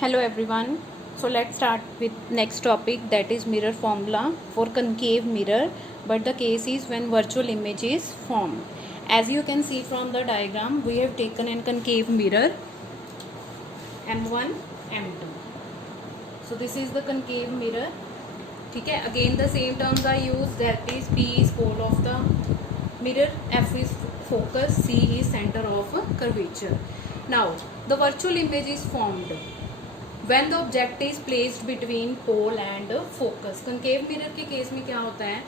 Hello everyone. So let's start with next topic, that is mirror formula for concave mirror, but the case is when virtual image is formed. As you can see from the diagram, we have taken a concave mirror M1, M2. So this is the concave mirror. ठीक है, again the same terms are used, that is P is pole of the mirror, F is focus, C is center of curvature. Now the virtual image is formed when the object is placed between pole and focus. concave mirror के case में क्या होता है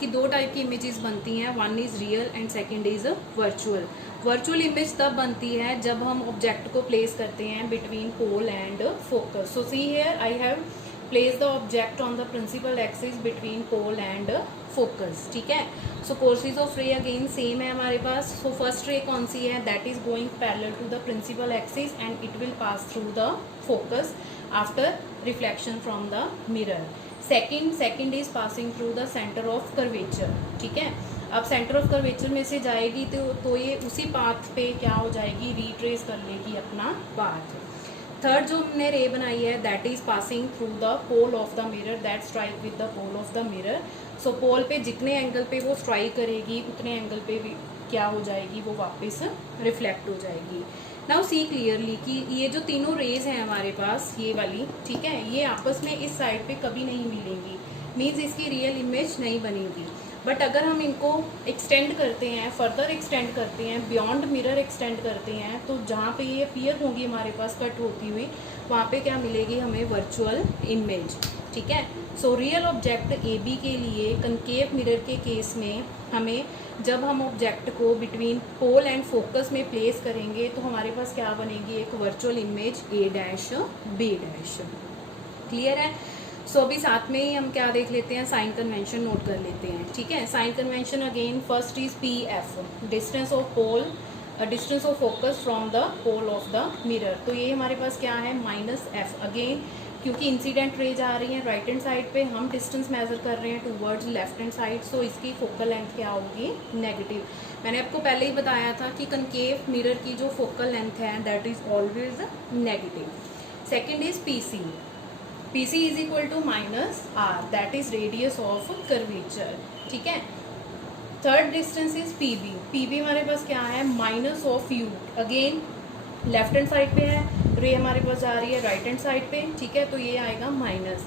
कि दो type की images बनती हैं, one is real and second is virtual. Virtual image तब बनती है जब हम ऑब्जेक्ट को प्लेस करते हैं between pole and focus. So see here I have place the object on the principal axis between pole and focus. ठीक है, so courses of ray again same है हमारे पास. सो फर्स्ट रे कौन सी है, that is going parallel to the principal axis and it will pass through the focus after reflection from the mirror. Second is passing through the centre of curvature. ठीक है, अब centre of curvature में से जाएगी तो ये उसी path पे क्या हो जाएगी, रिट्रेस कर लेगी अपना पाथ. थर्ड जो हमने रे बनाई है, that is passing through the pole of the mirror, that strike with the pole of the mirror. So pole पे जितने एंगल पे वो स्ट्राइक करेगी उतने एंगल पे भी क्या हो जाएगी, वो वापस रिफ्लेक्ट हो जाएगी. नाउ सी क्लियरली कि ये जो तीनों रेज हैं हमारे पास, ये वाली, ठीक है, ये आपस में इस साइड पे कभी नहीं मिलेंगी, मीन्स इसकी रियल इमेज नहीं बनेगी. बट अगर हम इनको एक्सटेंड करते हैं, फर्दर एक्सटेंड करते हैं, बियॉन्ड मिरर एक्सटेंड करते हैं, तो जहाँ पे ये अपीयर होंगी हमारे पास कट होती हुई, वहाँ पे क्या मिलेगी हमें, वर्चुअल इमेज. ठीक है, so real object A B के लिए कंकेव मिरर के केस में हमें जब हम ऑब्जेक्ट को बिटवीन पोल एंड फोकस में प्लेस करेंगे तो हमारे पास क्या बनेगी, एक virtual image A dash B dash. Clear है. सो अभी साथ में ही हम क्या देख लेते हैं, साइन कन्वेंशन नोट कर लेते हैं. ठीक है, sign convention again first is P F, distance of pole, distance of focus from the pole of the mirror. तो ये हमारे पास क्या है, माइनस एफ. अगेन क्योंकि इंसिडेंट रेज आ रही है राइट हैंड साइड पे, हम डिस्टेंस मेजर कर रहे हैं टूवर्ड्स लेफ्ट हैंड साइड, सो इसकी फोकल लेंथ क्या होगी, नेगेटिव. मैंने आपको पहले ही बताया था कि कंकेव मिरर की जो फोकल लेंथ है that is always negative. Second is P C. P C is equal to minus R, that is radius of curvature. ठीक है, third distance is P B. P B हमारे पास क्या है, minus of U. Again left hand side पे है, रे हमारे पास जा रही है राइट हैंड साइड पे. ठीक है, तो ये आएगा minus.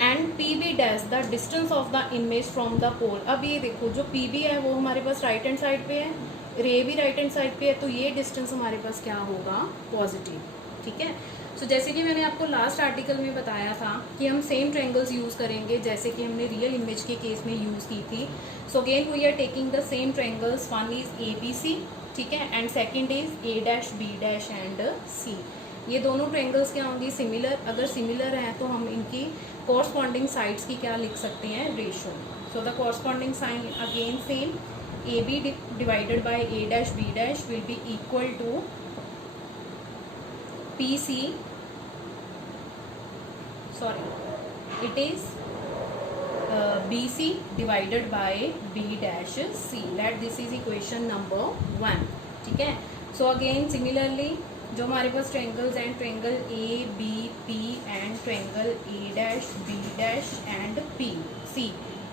And P B dash the distance of the image from the pole. अब ये देखो जो पी बी है वो हमारे पास राइट हैंड साइड पे है, रे भी राइट हैंड साइड पे है, तो ये डिस्टेंस हमारे पास क्या होगा, पॉजिटिव. ठीक है, सो जैसे कि मैंने आपको लास्ट आर्टिकल में बताया था कि हम सेम ट्रायंगल्स यूज़ करेंगे जैसे कि हमने रियल इमेज के केस में यूज़ की थी. So again we are taking the same triangles, one is A B C, ठीक है, and second is A dash B dash and C. ये दोनों ट्रायंगल्स क्या होंगी, सिमिलर. अगर सिमिलर हैं तो हम इनकी कॉरस्पॉन्डिंग साइड्स की क्या लिख सकते हैं, ratio. So the corresponding sign again same, A B divided by A dash B dash will be equal to P C, sorry it is B C divided by B dash C. Let this is equation number 1. ठीक है, so again similarly जो हमारे पास triangles हैं, triangle A B P and triangle A dash B dash and P C.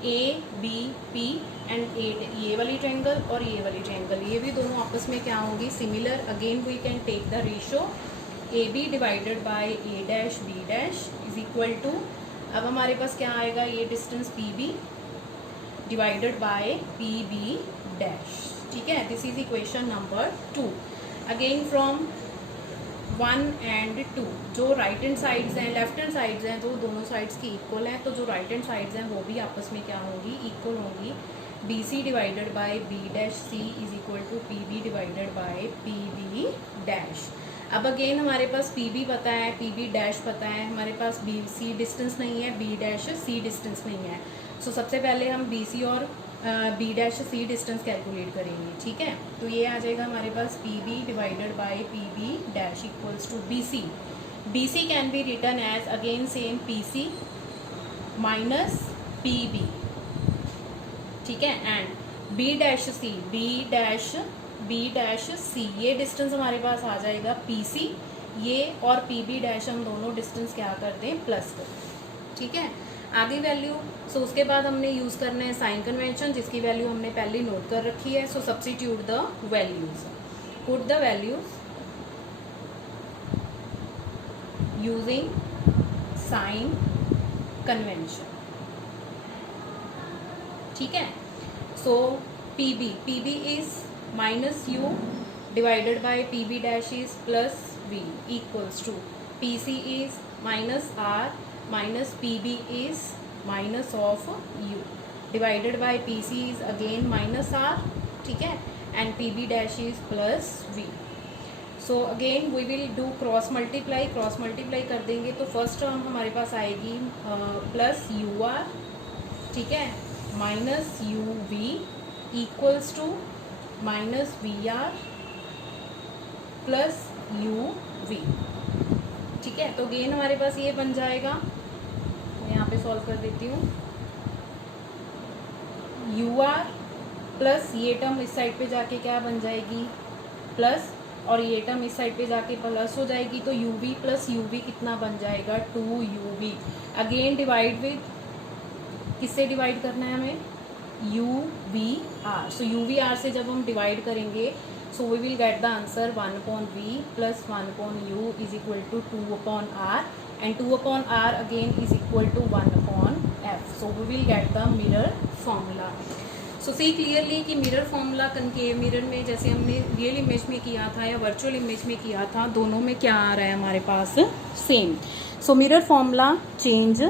A B P and ये वाली triangle और ये वाली ट्रायंगल, ये भी दोनों आपस में क्या होंगी, similar. Again we can take the ratio A B divided by A dash B dash is equal to, अब हमारे पास क्या आएगा, ये distance P B divided by P B dash. ठीक है, this is equation number 2. Again from 1 and 2, जो right hand sides हैं, लेफ्ट हैंड साइड्स हैं, तो दोनों साइड्स की इक्वल हैं, तो जो राइट हैंड साइड्स हैं वो भी आपस में क्या होंगी, इक्वल होंगी. B C divided by B dash C is equal to P B divided by P B dash. अब अगेन हमारे पास पी बी पता है, पी बी डैश पता है, हमारे पास बी सी डिस्टेंस नहीं है, बी डैश सी डिस्टेंस नहीं है. सो सबसे पहले हम बी सी और B dash C distance calculate करेंगे. ठीक है, तो ये आ जाएगा हमारे पास P B divided by P B dash equals to B C. B C can be written as again same P C minus P B. ठीक है, and B dash C, B dash C, ये distance हमारे पास आ जाएगा P C, ये और P B dash हम दोनों distance क्या कर दें, प्लस कर दें, ठीक है। आगे वैल्यू, सो उसके बाद हमने यूज़ करना है साइन कन्वेंशन, जिसकी वैल्यू हमने पहले नोट कर रखी है। So substitute the values, put the values using sign convention, ठीक है। So P B is minus u divided by P B dash is plus v equals to P C is minus R minus P B is minus of u divided by P C is again minus R, ठीक है, and P B dash is plus v. So again we will do cross multiply कर देंगे तो first term हमारे पास आएगी plus U R, ठीक है, minus you V equals to minus V R plus you V, ठीक है। तो अगेन हमारे पास ये बन जाएगा, मैं यहाँ पे सॉल्व कर देती हूँ, यू आर प्लस ये टर्म इस साइड पे जाके क्या बन जाएगी, प्लस, और ये टर्म इस साइड पे जाके प्लस हो जाएगी, तो U we plus you V कितना बन जाएगा, 2 अगेन डिवाइड विद, किससे डिवाइड करना है हमें, U V R. So U V R से जब हम डिवाइड करेंगे so we will get the answer 1/v plus 1/u is equal to 2/r and 2/r again is equal to 1/f। So we will get the mirror formula. So see clearly कि mirror formula concave mirror में जैसे हमने real image में किया था या virtual image में किया था, दोनों में क्या आ रहा है हमारे पास, same. So mirror formula change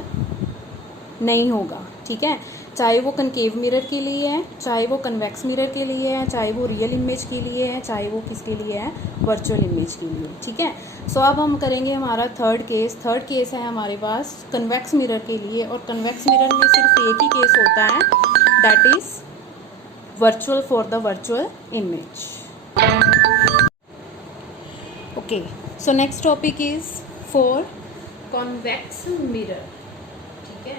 नहीं होगा, ठीक है, चाहे वो कनकेव मिरर के लिए है, चाहे वो कन्वेक्स मिरर के लिए है, चाहे वो रियल इमेज के लिए है, चाहे वो किसके लिए है, वर्चुअल इमेज के लिए, ठीक है। सो अब हम करेंगे हमारा थर्ड केस है हमारे पास कन्वेक्स मिरर के लिए, और कन्वेक्स मिरर में सिर्फ एक ही केस होता है, that is virtual for the virtual image. Okay, so next topic is for convex mirror, ठीक है,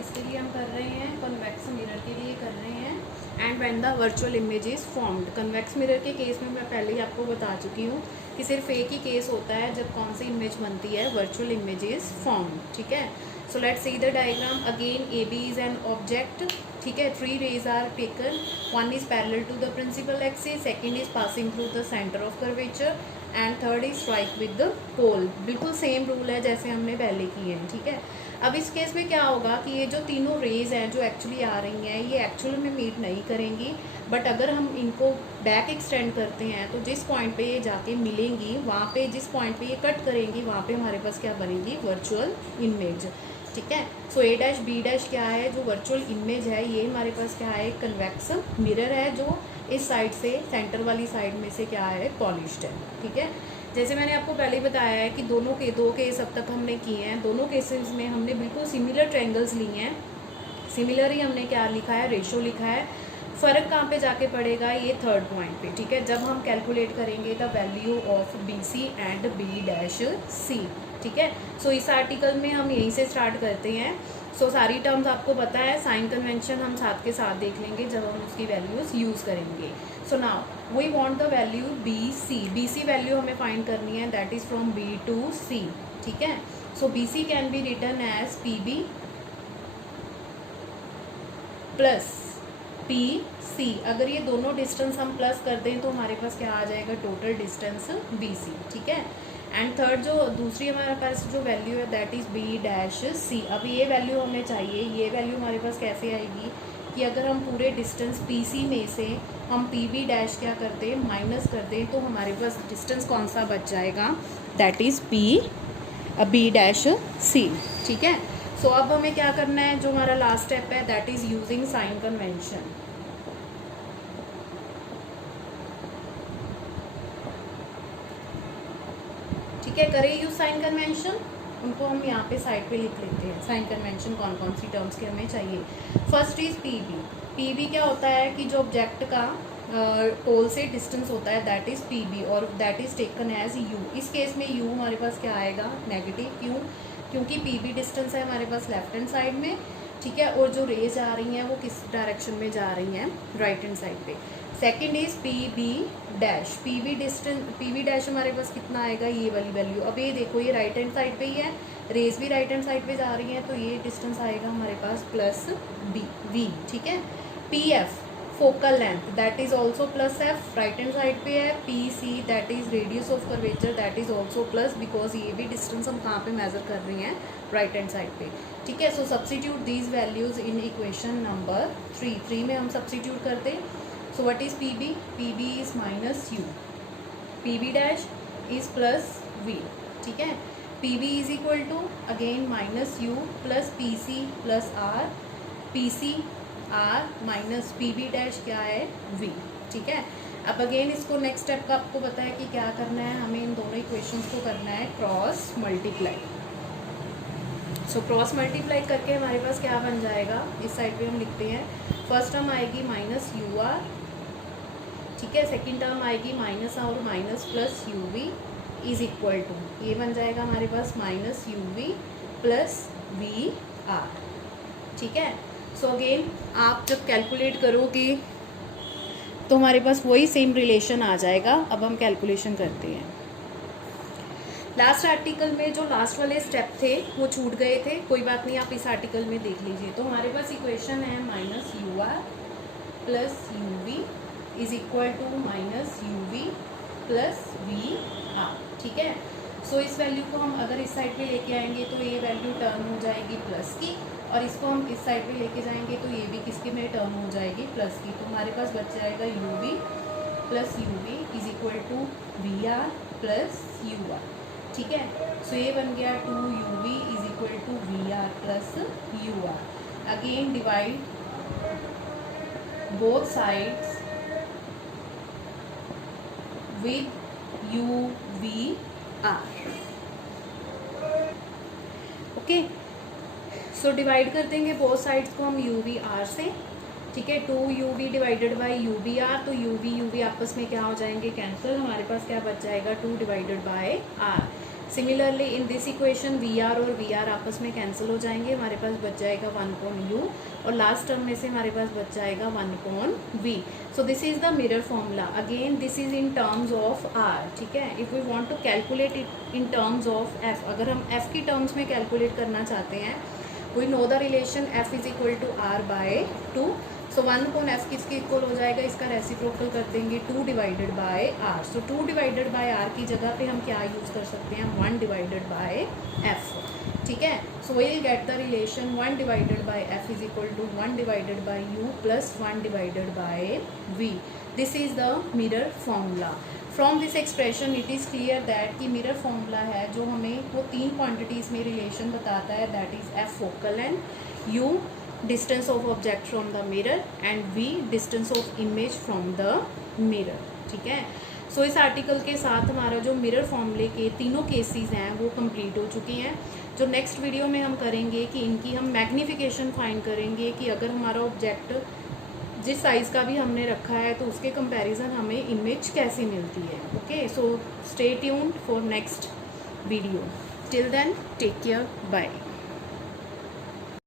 इसके लिए हम कर रहे हैं, कन्वेक्स मिरर के लिए कर रहे हैं, and when the virtual image is formed. Convex mirror के केस में मैं पहले ही आपको बता चुकी हूँ कि सिर्फ एक ही केस होता है जब कौन सी इमेज बनती है, वर्चुअल इमेज इज फॉर्म्ड, ठीक है। So let's see the diagram. Again A B is an object, ठीक है, 3 rays are taken, 1 is parallel to the principal axis, second is passing through the centre of curvature and third is strike with the pole. बिल्कुल same rule है जैसे हमने पहले किए हैं, ठीक है। अब इस केस में क्या होगा कि ये जो तीनों रेज हैं जो एक्चुअली आ रही हैं ये एक्चुअल में मीट नहीं करेंगी, बट अगर हम इनको बैक एक्सटेंड करते हैं तो जिस पॉइंट पे ये जाके मिलेंगी वहाँ पे, जिस पॉइंट पे ये कट करेंगी वहाँ पे हमारे पास क्या बनेगी, वर्चुअल इमेज, ठीक है। सो ए डैश बी डैश क्या है, जो वर्चुअल इमेज है ये हमारे पास क्या है, कन्वेक्स मिरर है, जो इस साइड से सेंटर वाली साइड में से क्या है, पॉलिश्ड है, ठीक है। जैसे मैंने आपको पहले ही बताया है कि दो केस अब तक हमने किए हैं, दोनों केसेस में हमने बिल्कुल सिमिलर ट्रायंगल्स लिए हैं, सिमिलर ही हमने क्या लिखा है, रेशो लिखा है। फ़र्क कहाँ पे जाके पड़ेगा, ये थर्ड पॉइंट पे, ठीक है, जब हम कैलकुलेट करेंगे the value of B C and B dash C, ठीक है। सो इस आर्टिकल में हम यहीं से स्टार्ट करते हैं। सो सारी टर्म्स आपको पता है, साइन कन्वेंशन हम साथ के साथ देख लेंगे जब हम उसकी वैल्यूज़ यूज़ करेंगे। So now we want the value B C value हमें फाइंड करनी है, that is from B to C, ठीक है। So B C can be written as P B plus P C. अगर ये दोनों डिस्टेंस हम प्लस कर दें तो हमारे पास क्या आ जाएगा, टोटल डिस्टेंस बी सी, ठीक है। एंड थर्ड जो दूसरी हमारे पास जो वैल्यू है दैट इज़ बी डैश सी। अब ये वैल्यू हमें चाहिए, ये वैल्यू हमारे पास कैसे आएगी कि अगर हम पूरे डिस्टेंस पी सी में से हम पी बी डैश क्या कर दें, माइनस कर दें, तो हमारे पास डिस्टेंस कौन सा बच जाएगा, that is B dash C, ठीक है। सो अब हमें क्या करना है, जो हमारा लास्ट स्टेप है that is using sign convention, ठीक है। करें यूज साइन कन्वेंशन, उनको हम यहाँ पे साइड पे लिख लेते हैं, साइन कन्वेंशन कौन कौन सी टर्म्स के हमें चाहिए। First is P B. P B क्या होता है कि जो ऑब्जेक्ट का पोल से डिस्टेंस होता है दैट इज़ पी बी, और that is taken as U. इस केस में यू हमारे पास क्या आएगा, नेगेटिव, क्यों, क्योंकि पी बी डिस्टेंस है हमारे पास लेफ्ट हैंड साइड में, ठीक है, और जो रेज आ रही हैं वो किस डायरेक्शन में जा रही हैं, राइट हैंड साइड पे। Second is P B dash, P B dash हमारे पास कितना आएगा, ये वाली वैल्यू। अब ये देखो ये राइट हैंड साइड पे ही है, रेज भी राइट हैंड साइड पे जा रही है, तो ये डिस्टेंस आएगा हमारे पास प्लस बी वी, ठीक है। P F focal length that is also plus F, right hand side पे है। P see that is radius of curvature that is also plus, because ये भी डिस्टेंस हम कहाँ पे मेजर कर रही हैं, राइट हैंड साइड पे, ठीक है। So substitute these values in equation number 3 में हम सब्सटीट्यूट करते हैं। So what is P B, P B is minus u, P B dash is plus v, ठीक है। P B is equal to again minus u plus P C plus R, P C R minus P B dash क्या है, we, ठीक है। अब again इसको next step का आपको पता है कि क्या करना है, हमें इन दोनों इक्वेशंस को करना है cross multiply. So cross multiply करके हमारे पास क्या बन जाएगा, इस साइड पे हम लिखते हैं, फर्स्ट टर्म आएगी माइनस यू आर, ठीक है। सेकेंड टर्म आएगी माइनस और minus plus you we is equal to, ये बन जाएगा हमारे पास minus you we plus we R, ठीक है। सो अगेन आप जब कैलकुलेट करोगे तो हमारे पास वही सेम रिलेशन आ जाएगा। अब हम कैलकुलेशन करते हैं। लास्ट आर्टिकल में जो लास्ट वाले स्टेप थे वो छूट गए थे, कोई बात नहीं, आप इस आर्टिकल में देख लीजिए। तो हमारे पास इक्वेशन है minus you R plus you we is equal to minus you we plus we R, ठीक है। सो इस वैल्यू को हम अगर इस साइड पे लेके आएंगे तो ये वैल्यू टर्न हो जाएगी प्लस की, और इसको हम इस साइड पे लेके जाएंगे तो ये भी किसके में टर्न हो जाएगी, प्लस की। तो हमारे पास बच जाएगा U we plus you we is equal to V R plus U R, ठीक है। सो ये बन गया 2 uv is equal to V R plus U R. Again divide both sides with U V R, okay. So divide कर देंगे both sides को हम you V R से, ठीक है। 2uv divided by U V R, तो U V आपस में क्या हो जाएंगे, कैंसिल। हमारे पास क्या बच जाएगा, 2 divided by R. Similarly in this equation V R और वी आर आपस में कैंसिल हो जाएंगे, हमारे पास बच जाएगा 1 अपॉन यू, और लास्ट टर्म में से हमारे पास बच जाएगा 1 upon V. So this is the mirror formula. Again this is in terms of R, ठीक है। If we want to calculate it in terms of F, अगर हम एफ की टर्म्स में कैलकुलेट करना चाहते हैं, we know the relation F is equal to R by 2। So 1 upon F किसके इक्वल हो जाएगा, इसका रेसिप्रोकल कर देंगे 2 divided by R. So 2 divided by R की जगह पे हम क्या यूज़ कर सकते हैं, 1 डिवाइडेड बाय एफ, ठीक है। So we will get the relation 1 divided by F is equal to 1 divided by U plus 1 divided by V. This is the mirror formula. From this expression it is clear that कि mirror formula है जो हमें वो 3 quantities में relation बताता है, that is F focal length, U distance of object from the mirror, and V distance of image from the mirror, ठीक है। सो इस आर्टिकल के साथ हमारा जो मिरर फॉर्मूले के तीनों केसेस हैं वो कंप्लीट हो चुकी हैं। जो नेक्स्ट वीडियो में हम करेंगे कि इनकी हम मैग्नीफिकेशन फाइंड करेंगे कि अगर हमारा ऑब्जेक्ट जिस साइज़ का भी हमने रखा है तो उसके कंपैरिजन हमें इमेज कैसे मिलती है, okay. So stay tuned for next video. Till then take care, bye.